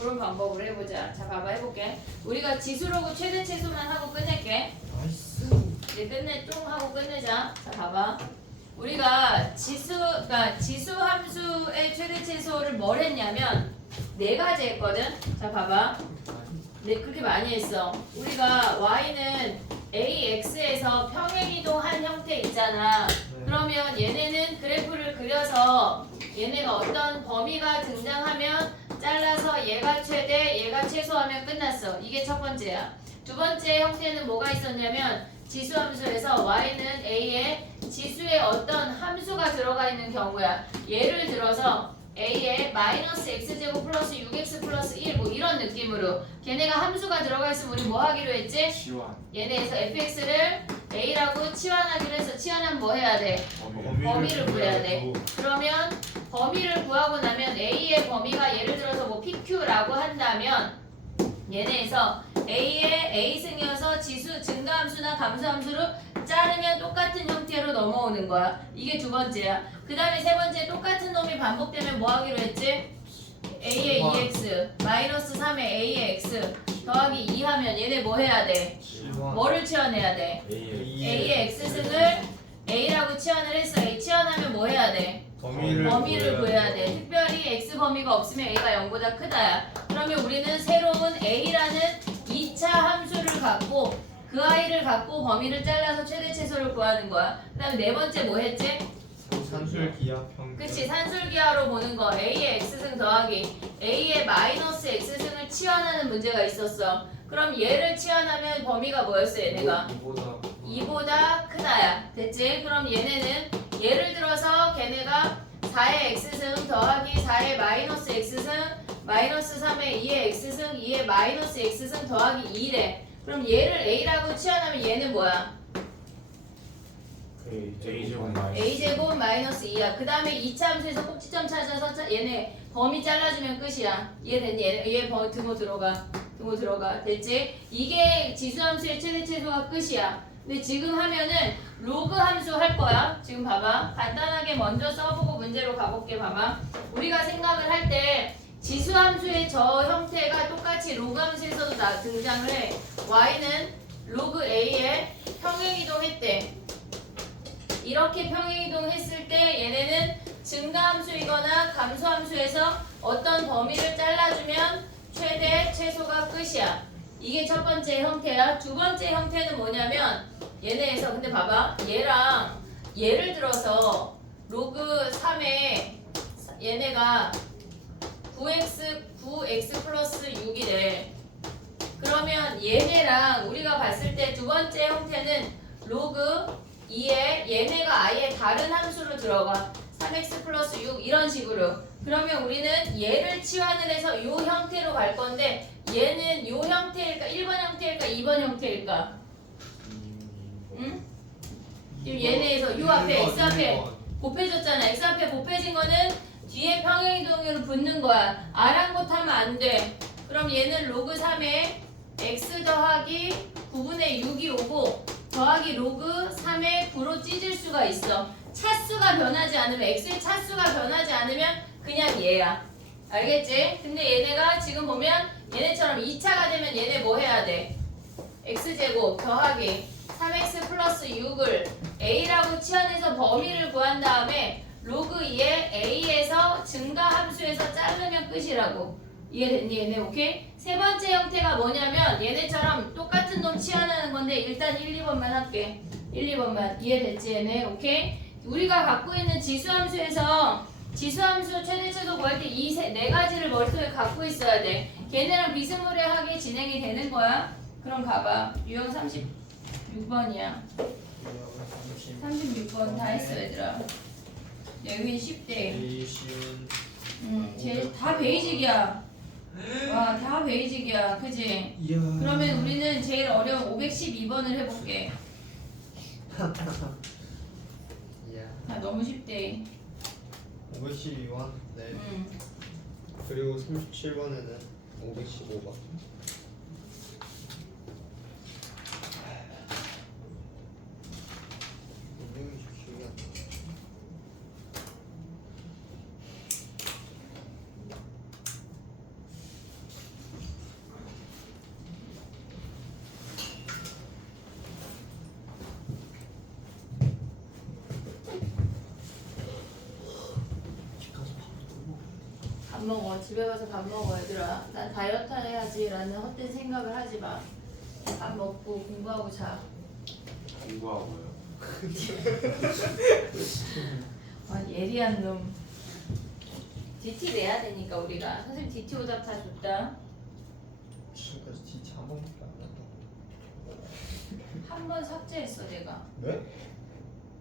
그런 방법으로 해보자. 자 봐봐 해볼게. 우리가 지수로고 최대 최소만 하고 끝낼게. 나이스. 이제 쫑 하고 끝내자. 자 봐봐. 우리가 그러니까 지수 함수의 최대 최소를 뭘 했냐면 4가지 했거든. 자 봐봐. 네 그렇게 많이 했어. 우리가 y는 ax에서 평행이동한 형태 있잖아. 그러면 얘네는 그래프를 그려서 얘네가 어떤 범위가 등장하면 잘라서 얘가 최대, 얘가 최소하면 끝났어. 이게 첫 번째야. 두 번째 형태는 뭐가 있었냐면 지수함수에서 y는 a에 지수에 어떤 함수가 들어가 있는 경우야. 예를 들어서 a에 마이너스 x제곱 플러스 6x 플러스 1 뭐 이런 느낌으로 걔네가 함수가 들어가 있으면 우리 뭐 하기로 했지? 지원 얘네에서 fx를 a라고 치환하기로 해서 치환하면 뭐 해야 돼? 범위를 구해야 돼. 그러면 범위를 구하고 나면 a의 범위가 예를 들어서 뭐 pq라고 한다면 얘네에서 a의 a승이어서 지수 증가함수나 감소함수로 자르면 똑같은 형태로 넘어오는 거야. 이게 두 번째야. 그 다음에 세 번째 똑같은 놈이 반복되면 뭐 하기로 했지? a의 2x 마이너스 3의 a의 x 더하기 2 하면 얘네 뭐 해야 돼? 뭐를 치환해야 돼? a의 x승을 a라고 치환을 했어. a 치환하면 뭐 해야 돼? 범위를 구해야 돼. 특별히 x 범위가 없으면 a가 0보다 크다야. 그러면 우리는 새로운 a라는 2차 함수를 갖고 그 아이를 갖고 범위를 잘라서 최대 최소를 구하는 거야. 그 다음에 네 번째 뭐 했지? 산술기하 평균. 그치 산술기하로 보는 거. a의 x승 더하기 a의 마이너스 x승을 치환하는 문제가 있었어. 그럼 얘를 치환하면 범위가 뭐였어 얘네가? 2보다 크다야. 됐지? 그럼 얘네는 예를 들어서 걔네가 4의 x승 더하기 4의 마이너스 x승 마이너스 3의 2의 x승 2의 마이너스 x승 더하기 2래. 그럼 얘를 a라고 치환하면 얘는 뭐야? a제곱 마이너스 2야. 그 다음에 2차 함수에서 꼭지점 찾아서 얘네 범위 잘라주면 끝이야. 이해됐니? 얘 등호 들어가. 등호 들어가. 됐지? 이게 지수함수의 최대 최소가 끝이야. 근데 지금 하면은 로그 함수 할 거야. 지금 봐봐. 간단하게 먼저 써보고 문제로 가볼게. 봐봐. 우리가 생각을 할 때 지수함수의 저 형태가 똑같이 로그 함수에서도 등장을 해. y는 로그 a에 평행이동했대. 이렇게 평행이동했을 때 얘네는 증가함수이거나 감소함수에서 어떤 범위를 잘라주면 최대, 최소가 끝이야. 이게 첫 번째 형태야. 두 번째 형태는 뭐냐면 얘네에서 근데 봐봐. 얘랑 예를 들어서 로그 3에 얘네가 9x 플러스 6이래. 그러면 얘네랑 우리가 봤을 때 두 번째 형태는 로그 2에 얘네가 아예 다른 함수로 들어가. 3x 플러스 6 이런 식으로. 그러면 우리는 얘를 치환을 해서 이 형태로 갈 건데 얘는 이 형태일까? 1번 형태일까? 2번 형태일까? 응? 지금 얘네에서 요 앞에 x 앞에 곱해졌잖아. x 앞에 곱해진 거는 뒤에 평행이동으로 붙는 거야. 아랑곳하면 안 돼. 그럼 얘는 로그 3에 x 더하기 9분의 6이 오고 더하기 로그 3의 9로 찢을 수가 있어. 차수가 변하지 않으면 x의 차수가 변하지 않으면 그냥 얘야. 알겠지? 근데 얘네가 지금 보면 얘네처럼 2차가 되면 얘네 뭐 해야 돼? x제곱 더하기 3x 플러스 6을 a라고 치환해서 범위를 구한 다음에 로그 2에 a에서 증가함수에서 자르면 끝이라고. 이해됐니 얘네? 오케이? 세 번째 형태가 뭐냐면 얘네처럼 똑같은 놈 치환하는 건데 일단 1, 2번만 할게. 1, 2번만. 이해됐지 얘네? 오케이? 우리가 갖고 있는 지수함수에서 지수함수 최대 최소 구할 때 이 네 가지를 머릿속에 갖고 있어야 돼. 걔네랑 비스무리하게 진행이 되는 거야. 그럼 가봐. 유형 36번이야. 36번 다 했어 얘들아. 여기 쉽대. 베이시은 쟤 다 베이직이야. 와, 다 베이직이야. 그지? 이야. 그러면 우리는 제일 어려운 512번을 해볼게. 이야. 아, 너무 쉽대. 512번. 네. 음. 그리고 37번에는 515번. 밥 먹어. 집에 가서 밥 먹어 얘들아. 난 다이어트 해야지 라는 헛된 생각을 하지 마. 밥 먹고 공부하고 자. 공부하고요. 아, 예리한 놈. DT 내야 되니까 우리가. 선생님 DT 오답 다 줬다. 지금까지 DT 한 번밖에 안 났다고. 한 번 삭제했어 내가. 네?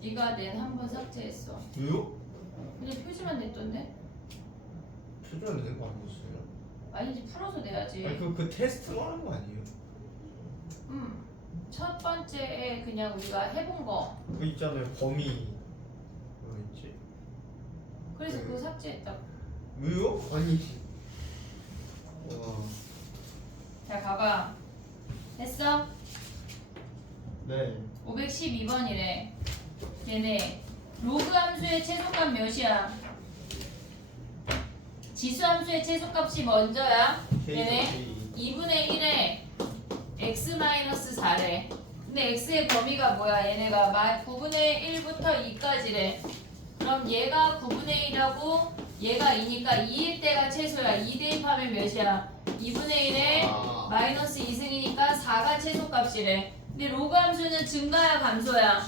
네가 낸 한 번 삭제했어. 왜요? 근데 표지만 냈던데? 표준화 되는 거 아니었어요? 아니지 풀어서 내야지. 아니 그 테스트로 하는 거 아니에요? 첫 번째에 그냥 우리가 해본 거. 그 있잖아요 범위 뭐가 있지? 그래서 네. 그거 삭제했다고. 왜요? 아니 와. 자 가봐. 했어? 네. 512번이래. 얘네 로그 함수의 최소값 몇이야? 지수 함수의 최소값이 먼저야. 얘네 2분의 1에 x-4래. 근데 x의 범위가 뭐야? 얘네가 9분의 1부터 2까지래. 그럼 얘가 9분의 1하고 얘가 2니까 2일 때가 최소야. 2 대입하면 몇이야? 2분의 1에 마이너스 2승이니까 4가 최소값이래. 근데 로그 함수는 증가야 감소야?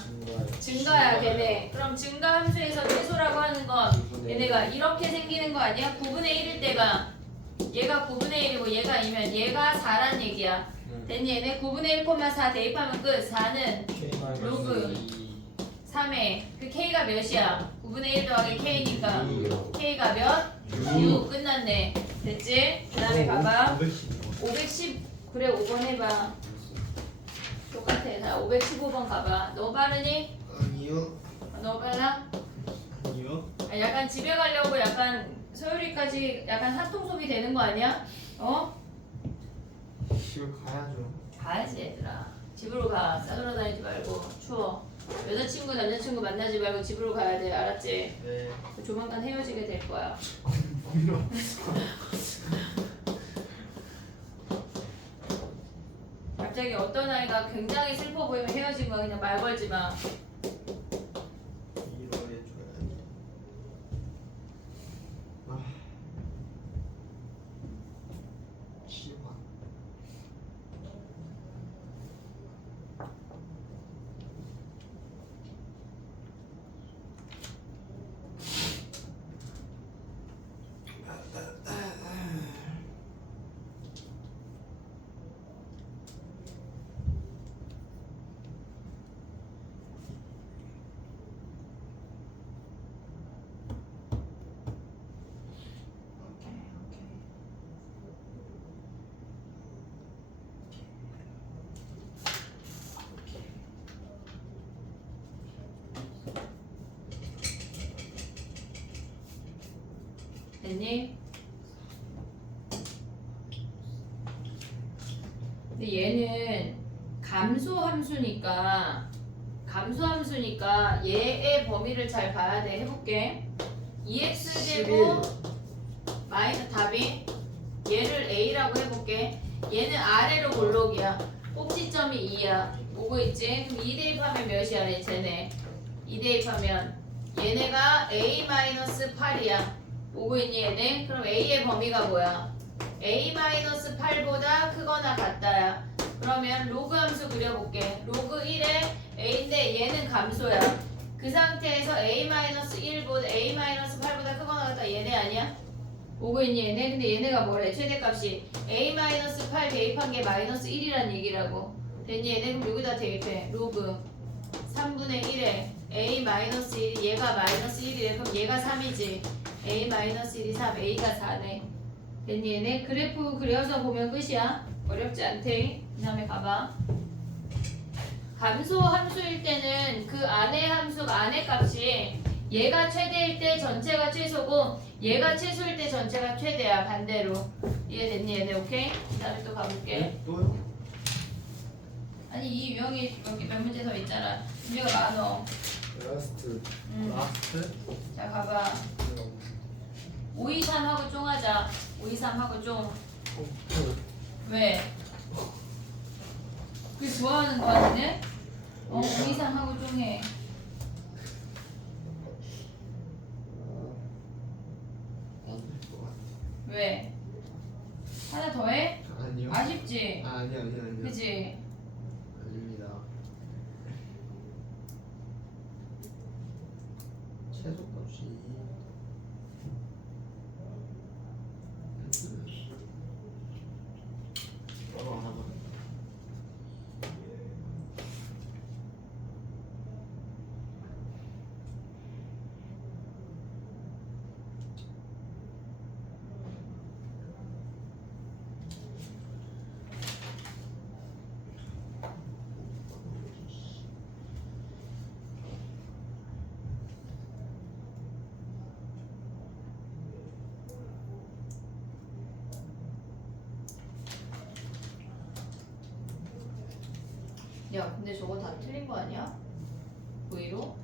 증가야 걔네. 그럼 증가 함수에서 최소라고 하는 건 얘네가 이렇게 생기는 거 아니야? 9분의 1일 때가 얘가 9분의 1이고 얘가 2면 얘가 4란 얘기야. 됐니? 얘네 9분의 1,4 대입하면 끝. 4는 로그 3에 그 k가 몇이야? 9분의 1 더하기 k니까 k가 몇? 6 끝났네. 됐지? 그 다음에 가봐. 510 그래 5번 해봐. 똑같아. 자 515번 가봐. 너 빠르니? 아니요. 너 빨라? 아니요. 아, 약간 집에 가려고 약간 소율이까지 약간 사통속이 되는 거 아니야? 어? 집에 가야죠. 가야지 얘들아. 집으로 가. 싸돌아다니지 말고 추워. 여자친구 남자친구 만나지 말고 집으로 가야 돼. 알았지? 네. 조만간 헤어지게 될 거야. 뭐야? 갑자기 어떤 아이가 굉장히 슬퍼 보이면 헤어진 거야. 그냥 말 걸지 마. 이러해줘야지. 아. 치환. 됐니? 근데 얘는 감소함수니까 얘의 범위를 잘 봐야 돼. 해볼게. 2x제곱 마이너스 답이 얘를 a라고 해볼게. 얘는 아래로 볼록이야. 꼭지점이 2야. 오고 있지? 그럼 2 대입하면 몇이야? 내 쟤네 2 대입하면 얘네가 a-8이야. 오고 있니 얘네? 그럼 a의 범위가 뭐야? a-8보다 크거나 같다야. 그러면 로그 함수 그려볼게. 로그 1에 a인데 얘는 감소야. 그 상태에서 a-1보다 a-8보다 크거나 같다. 얘네 아니야? 오고 있니 얘네? 근데 얘네가 뭐래? 최대값이 a-8 대입한 게 마이너스 1이란 얘기라고. 됐니 얘네? 그럼 여기다 대입해. 로그 3분의 1에 a-1 얘가 마이너스 1이래. 그럼 얘가 3이지. a-1이 3, a가 4네. 됐니 얘네? 그래프 그려서 보면 끝이야. 어렵지 않대. 그 다음에 가봐. 감소 함수일 때는 그 안의 함수가 안의 값이 얘가 최대일 때 전체가 최소고 얘가 최소일 때 전체가 최대야. 반대로. 이해됐니 얘네? 오케이? 그 다음에 또 가볼게. 또요? 아니 이 유형이 몇 문제 더 있잖아. 문제가 많어. 라스트. 라스트? 자 가봐. 5, 2, 3 하고 쫑 하자. 5, 2, 3 하고 쫑. 왜? 그게 좋아하는 거 같네? 5, 2, 3 하고 쫑 해. 안될것 같아. 왜? 하나 더 해? 아니요. 아쉽지? 아니요. 그치? 아닙니다. 최소값이 하나. 야 근데 저거 다 틀린 거 아니야? V로?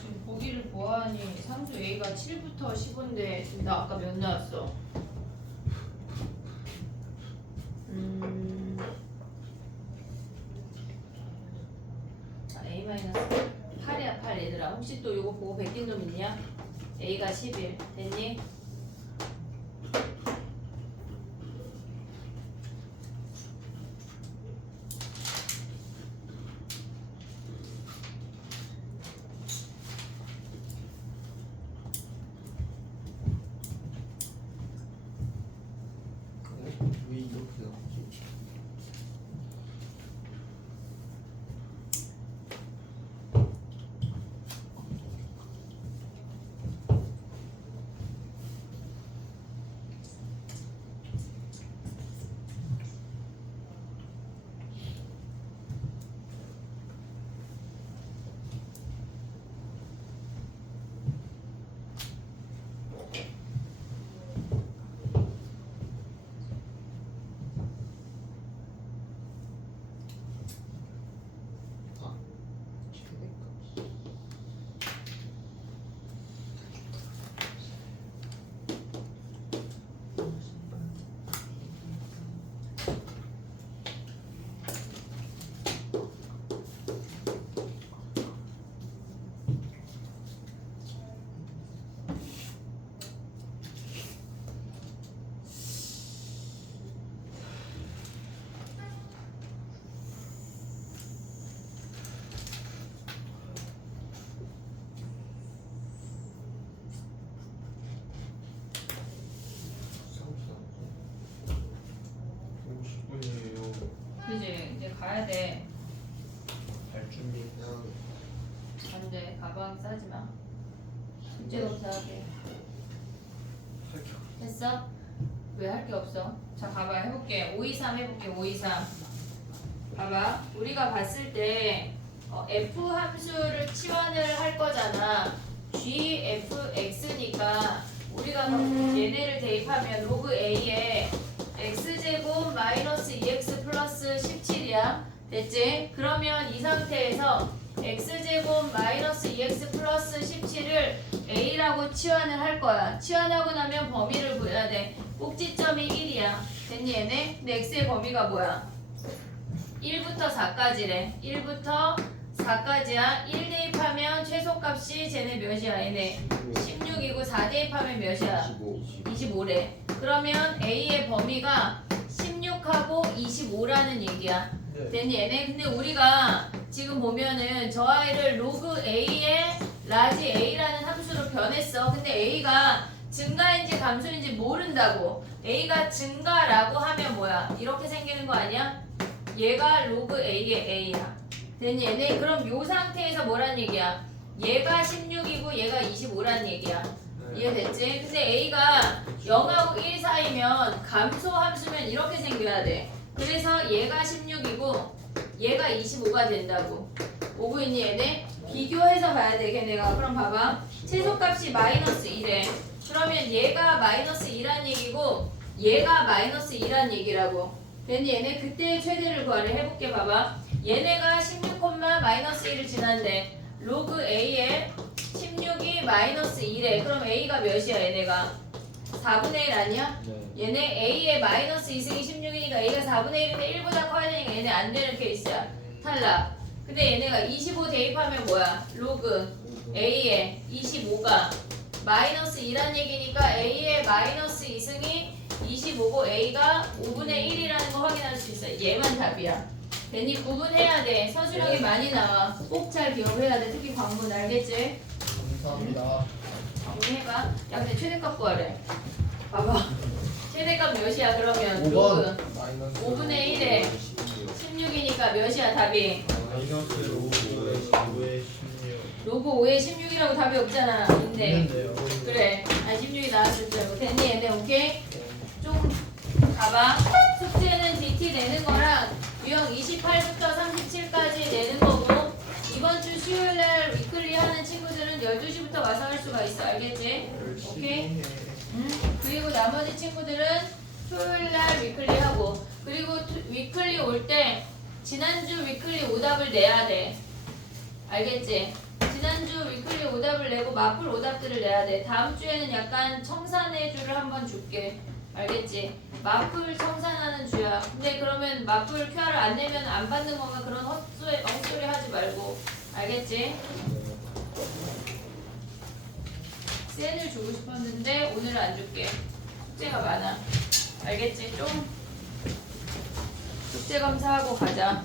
지금 보기를 보아하니 상수 A가 7부터 15인데 지금 나 아까 몇 나왔어? A-8이야 8 얘들아. 혹시 또 이거 보고 베낀 놈 있냐? A가 11 됐니? 왜 이렇게 나오지? 마음 싸지 마. 숙제도 못하게. 됐어? 왜 할 게 없어? 자, 봐봐. 해볼게. 523 해볼게. 523. 봐봐. 우리가 봤을 때 f 함수를 치환을 할 거잖아. gfx니까 우리가 얘네를 대입하면 로그 a에 x제곱 마이너스 2x 플러스 17이야. 됐지? 그러면 이 상태에서 x제곱 마이너스 2x 플러스 17을 a라고 치환을 할 거야. 치환하고 나면 범위를 보여야 돼. 꼭지점이 1이야. 됐니 얘네? 근데 x의 범위가 뭐야? 1부터 4까지래. 1부터 4까지야. 1 대입하면 최소값이 쟤네 몇이야 얘네? 16이고 4 대입하면 몇이야? 25래. 그러면 a의 범위가 16하고 25라는 얘기야. 네. 됐니 얘네? 근데 우리가 지금 보면은 저 아이를 로그 a에 라지 a라는 함수로 변했어. 근데 a가 증가인지 감소인지 모른다고. a가 증가라고 하면 뭐야? 이렇게 생기는 거 아니야? 얘가 로그 a의 a야. 됐니 얘네? 그럼 요 상태에서 뭐란 얘기야? 얘가 16이고 얘가 25란 얘기야. 이해됐지? 근데 a가 0하고 1 사이면 감소함수면 이렇게 생겨야 돼. 그래서 얘가 16이고 얘가 25가 된다고. 오고 있니 얘네? 비교해서 봐야 돼 걔네가. 그럼 봐봐. 최소값이 마이너스 1에 그러면 얘가 마이너스 2란 얘기고 얘가 마이너스 2란 얘기라고. 됐니 얘네? 그때의 최대를 구하래. 해볼게. 봐봐. 얘네가 16, 마이너스 1을 지난데 로그 a에 16이 마이너스 2래. 그럼 a가 몇이야 얘네가? 4분의 1 아니야? 네. 얘네 a의 마이너스 2승이 16이니까 a가 4분의 1인데 1보다 커야 되니까 얘네 안 되는 케이스야. 탈락. 근데 얘네가 25 대입하면 뭐야? 로그 a에 25가 마이너스 2란 얘기니까 a의 마이너스 2승이 25고 a가 5분의 1이라는 거 확인할 수 있어. 얘만 답이야. 괜히 구분해야 돼. 서술형이 많이 나와. 꼭 잘 기억해야 돼. 특히 광문 알겠지? 감사합니다. 정리해봐. 야 근데 최대값 구하래. 봐봐. 최대값 몇이야 그러면? 5번. 로그 마이너스 5분의 1에 16이니까 몇이야 답이? 마이너스 로그의 5의 16. 로그 5에 16이라고 답이 없잖아. 근데 있는데요. 그래. 아 16이 나왔을 줄 알고. 됐니 얘네 오케이? 좀 봐봐. 숙제는 DT 내는 거랑 유형 28부터 37까지 내는 거고 이번 주 수요일날 위클리 하는 친구들은 12시부터 와서 할 수가 있어. 알겠지? 오케이? 그리고 나머지 친구들은 토요일날 위클리 하고 그리고 위클리 올 때 지난주 위클리 오답을 내야 돼. 알겠지? 지난주 위클리 오답을 내고 마플 오답들을 내야 돼. 다음 주에는 약간 청산의 주를 한번 줄게. 알겠지? 마플 청산하는 주야. 근데 그러면 마플 QR을 안 내면 안 받는 건가 그런 헛소리 하지 말고. 알겠지? 센을 주고 싶었는데 오늘은 안 줄게. 숙제가 많아. 알겠지? 좀 숙제 검사하고 가자.